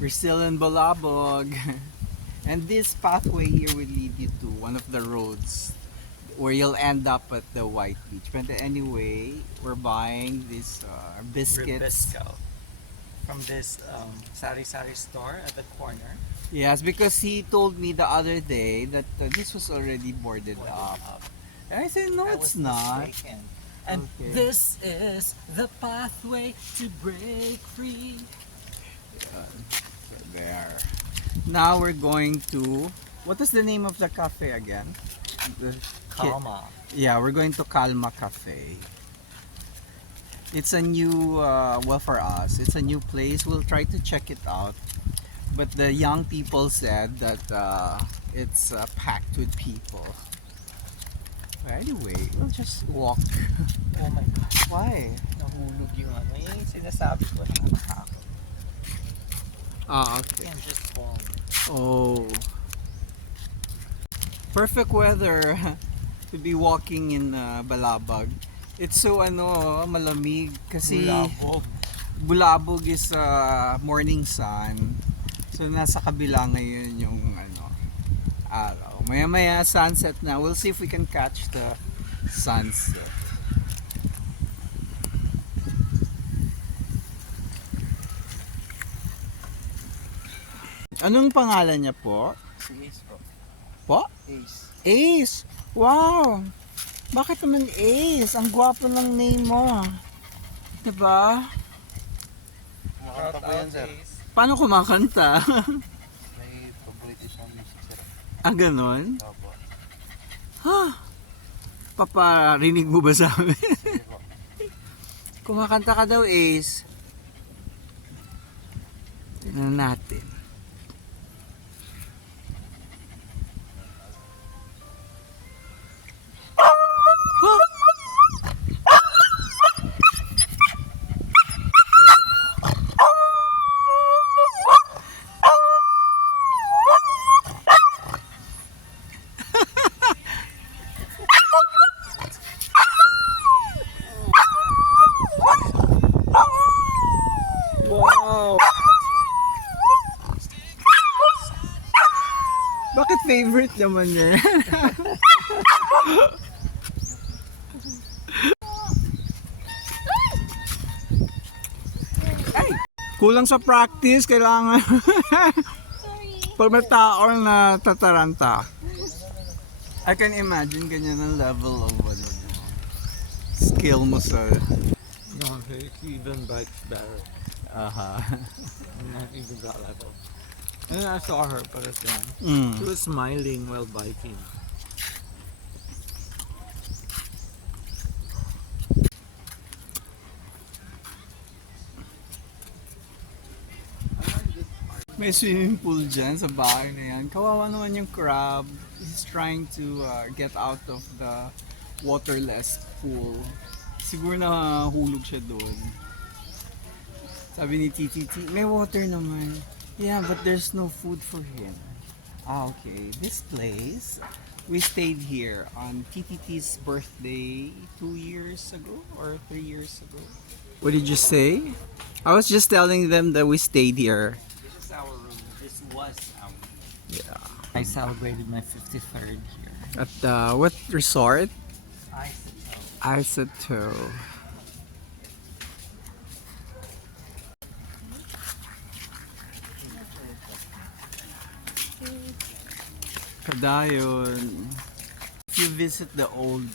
We're still in Balabog. And this pathway here will lead you to one of the roads where you'll end up at the White Beach. But anyway, we're buying these biscuits. Ribisco from this sari-sari store at the corner. Yes, because he told me the other day that this was already boarded up. And I said, no, I it's was not. mistaken. And Okay. this is the pathway to break free. There. Now we're going to, what is the name of the cafe again? Calma. Yeah, we're going to Calma Cafe. It's a new, well, for us, it's a new place. We'll try to check it out. But the young people said that it's packed with people. Anyway, we'll just walk. Oh my God. Why? Nahulog yung ano. Yung sinasabi ko na nakakakot. Ah, okay. Can just fall. Oh. Perfect weather to be walking in Balabag. It's so malamig kasi Bulabog. Bulabog is morning sun. So nasa kabila ngayon yung araw. Maya-maya sunset na. We'll see if we can catch the sunset. Anong pangalan niya po? Si Ace bro. Po? Ace. Ace! Wow! Bakit naman Ace? Ang gwapo ng name mo. Diba? Shout out Ace. Paano kumakanta? May paborito siyang music sir. Ganon? Opo. Ha? Paparinig mo ba sa amin? Sige po. Kumakanta ka daw, Ace. Tignan natin. Wow! Bakit favorite naman niya? Ay! Kulang sa practice, kailangan. Pag may tao na tataranta. I can imagine ganyan ang level of skill mo sa... No, he even bites better. Aha. I'm not even that level. And I saw her, but she Mm. was smiling while biting. May swimming pool dyan sa bahay na yan. Kawawa naman yung crab. He's trying to get out of the waterless pool. Siguro na hulog siya doon. Sabi ni Titi, may water naman. Yeah, but there's no food for him. Ah, okay. This place, we stayed here on TTT's birthday 2 years ago or 3 years ago. What did you say? I was just telling them that we stayed here. This is our room. This was our room. Yeah. I celebrated my 53rd here. At what resort? Isotope. Isotope. Kadayon. If you visit the old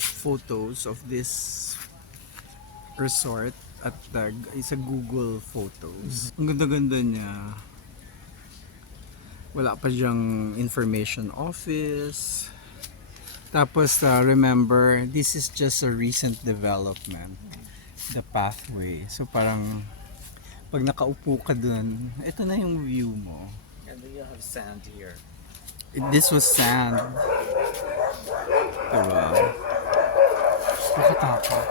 photos of this resort at it's a Google Photos. Ang ganda-ganda niya. Wala pa diyang information office. Tapos remember, this is just a recent development. The pathway. So parang pag nakaupo ka dun, ito na yung view mo. And then you have sand here. This was sand. Diba? Nakatakot.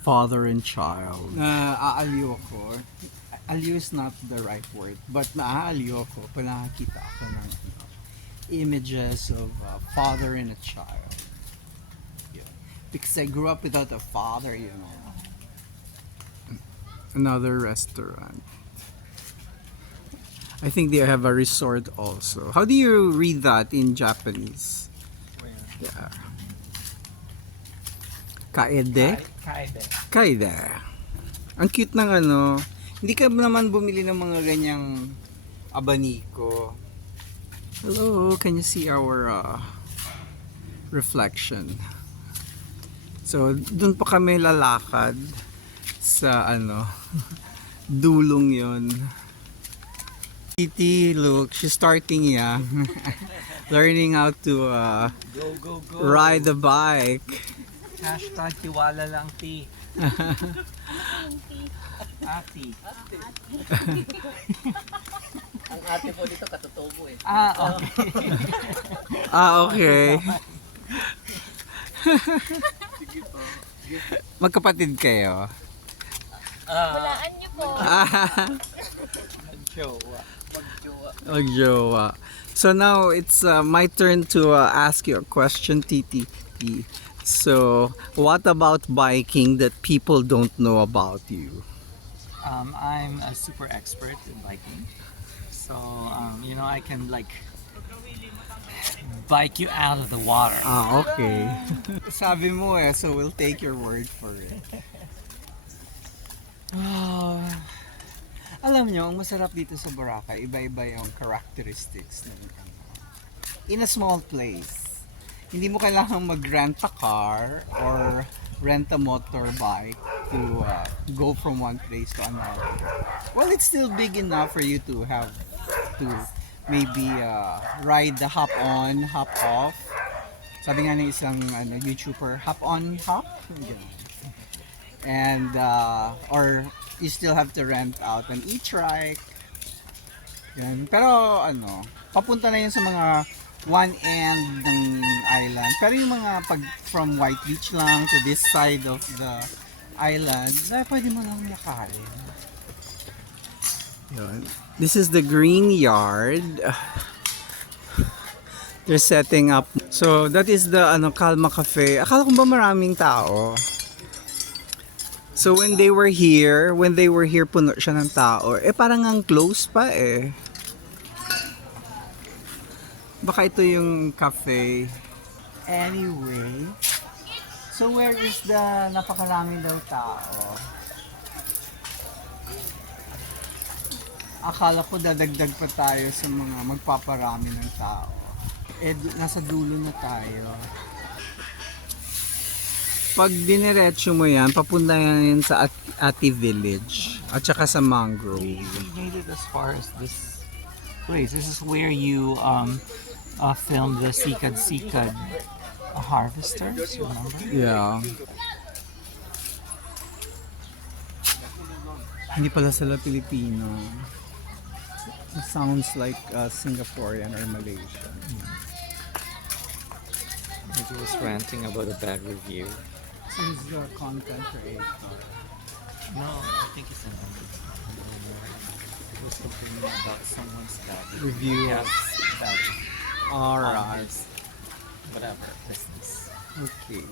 Father and child. Aaliw ako. Aliw is not the right word, but naaaliw ako pag nakakita ako ng images of a father and a child. Yeah. Because I grew up without a father, you know. Another restaurant. I think they have a resort also. How do you read that in Japanese? Yeah. Kaede? Kaide. Kaede. Ang cute ng ano. Hindi ka naman bumili ng mga ganyang abaniko. Hello, can you see our reflection? So, dun pa kami lalakad sa ano, dulong yon. Titi, look, she's starting young. Learning how to Go. ride the bike. Hashtag tiwala lang, T. Ati. Ang ate ko dito katotoo mo eh. Okay. Okay. Magkapatid kayo? Walaan niyo po. Jowa. Magjowa. So now it's my turn to ask you a question, Titi. So, what about biking that people don't know about you? I'm a super expert in biking. So, I can bike you out of the water. Ah, okay. Sabi mo so we'll take your word for it. Alam nyo, ang masarap dito sa Boracay, iba-iba yung characteristics ng in a small place. Hindi mo kailangang mag-rent a car or rent a motorbike to go from one place to another. Well, it's still big enough for you to have to maybe ride the hop on, hop off. Sabi nga ng isang YouTuber, hop on, hop. And or you still have to rent out an e-trike. Yan. Pero papunta na yun sa mga one end ng island. Pero yung mga pag from White Beach lang to this side of the island, pwede mo lang lakarin. Yun. This is the green yard. They're setting up. So that is the Calma Cafe. Akala ko ba maraming tao? So when they were here puno siya ng tao. Parang ang close pa eh. Baka ito yung cafe. Anyway. So where is the napakaraming daw tao? Akala ko dadagdag pa tayo sa mga magpaparami ng tao. Nasa dulo na tayo. Pag diniretso mo yan, papunta yan sa Ati Village. At saka sa Mangrove. We made it as far as this place. This is where you filmed the Sikad harvesters, remember? Yeah. Hindi pala sila Pilipino. It sounds like Singaporean or Malaysian. He was ranting about a bad review. Seems the content creator. No, I think it's an It was complaining about someone's bad Review. Yes, bad Alright. whatever business. Okay.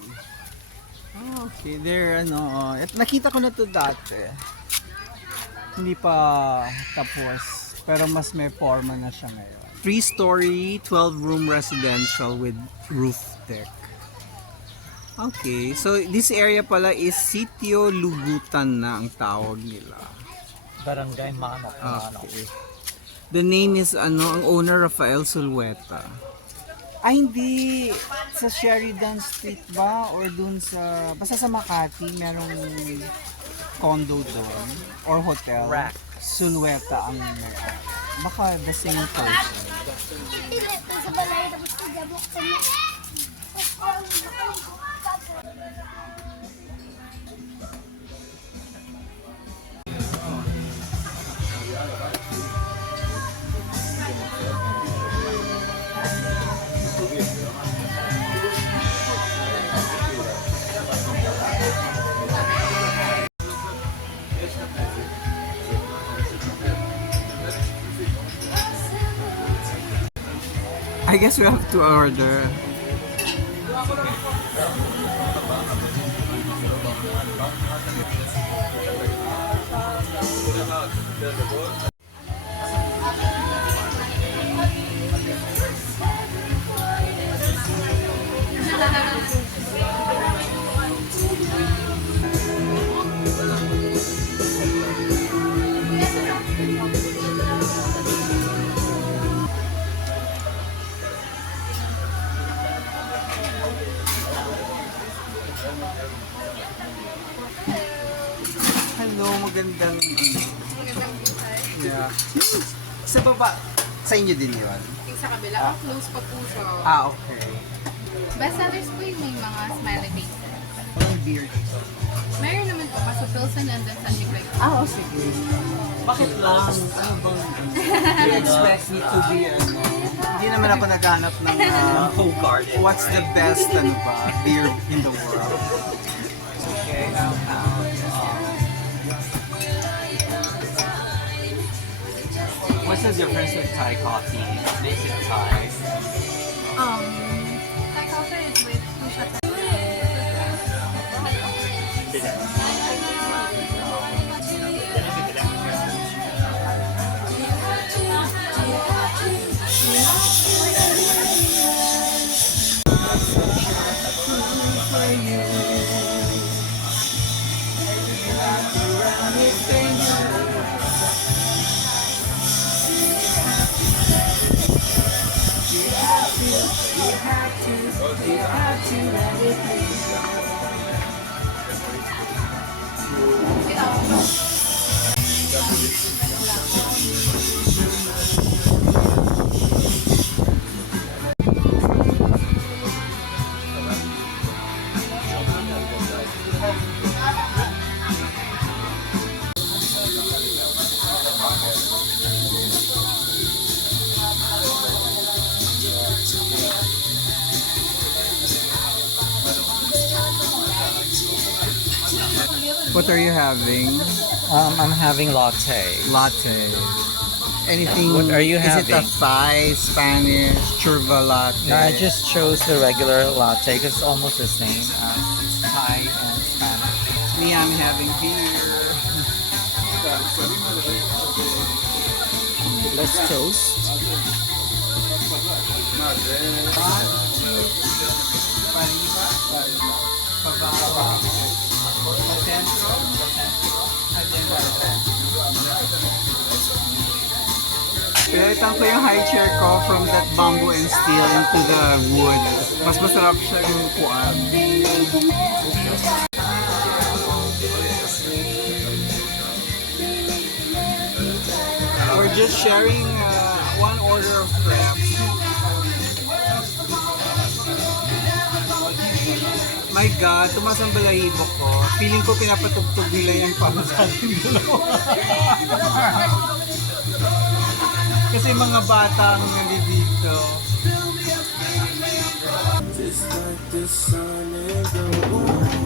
Okay, there nakita ko na to dati. Hindi pa tapos, pero mas may forma na siya ngayon. 3-story, 12-room residential with roof deck. Okay, so this area pala is Sitio Lugutan na ang tawag nila. Barangay Manok. Okay. The name is ang owner Rafael Sulweta. Ay hindi, sa Sheridan Street ba or dun sa basta sa Makati merong condo doon or hotel. Rack. Sulweta ang may-ari. Baka the same person. Sa balay tapos kagabok kami. I guess we have to order. Hello, magandang yeah. Sa baba, sa inyo din yun? Yung sa kabila, close pa po siya. Okay. Best sellers po yung may mga smiley faces. Walang beer dito. Meron naman po, kaso Pilsen and then San Miguel. Sige. Bakit lang? Ano bang, you expect me to be, hindi naman ako naghanap ng, what's the best, beer in the world. Okay, What's the difference with Thai coffee? What makes it Thai? Thai coffee is with two shots. what are you having? I'm having latte. Latte. Anything? What are you Is it a having? Thai, Spanish, churva latte? No, I just chose the regular latte because it's almost the same as Thai and Spanish. Me, I'm having beer. Let's toast. Pinalitan ko yung high chair ko from that bamboo and steel into the wood. Mas masarap siya yung kuwan. We're just sharing one order of crepes. My God, tumas ang balahibo ko. Feeling ko pinapatugtog nila yan para sa ating dalawa. Kasi mga bata ang nandito. Just like the sun in the morning.